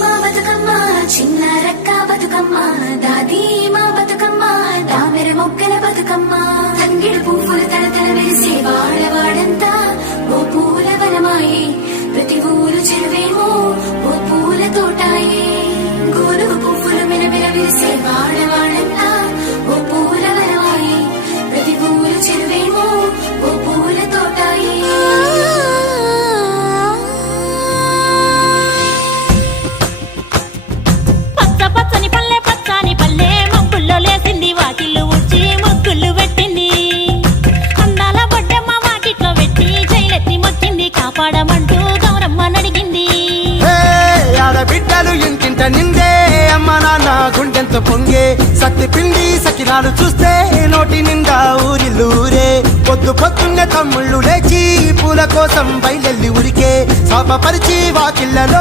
మా బతుకమ్మ చిన్న రక్క బతుకమ్మ దాది మా బతుకమ్మ దామెర మొక్కల బతుకమ్మ తంగిడు పువ్వులు తలతల మెరిసే వాడవాడంతా ఓ పూల వనమాయే ప్రతి ఊరు చెరువేమో ఓ పూల తోటాయే గోలుగు పువ్వులు మెలమెల మెరిసే వాడవాడంతా ఓ పూల వనమాయే ప్రతి ఊరు చెరువేమో ఓ పూల తోటాయే పచ్చని పల్లె పచ్చని పల్లె మబ్బుల్లో లేసింది వాకిళ్ళు ఉడ్చి ముగ్గులు పెట్టింది అందాల బొడ్డమ్మ వాకిట్లో పెట్టి జైలెత్తి మొక్కింది కాపాడమంటూ గౌరమ్మ నడిగింది ఆడబిడ్డలు ఇంటింట నిందే అమ్మ నాన్న గుండెంతో పొంగే సత్తి పిండి సకినాలు చూస్తే నోటి నిండా ఊరిల్లూరే పొద్దు పొద్దున్నే తమ్ముళ్ళు లేచి పూల కోసం బయలెల్లి ఉరికే శాపపరిచి వాకిళ్లలో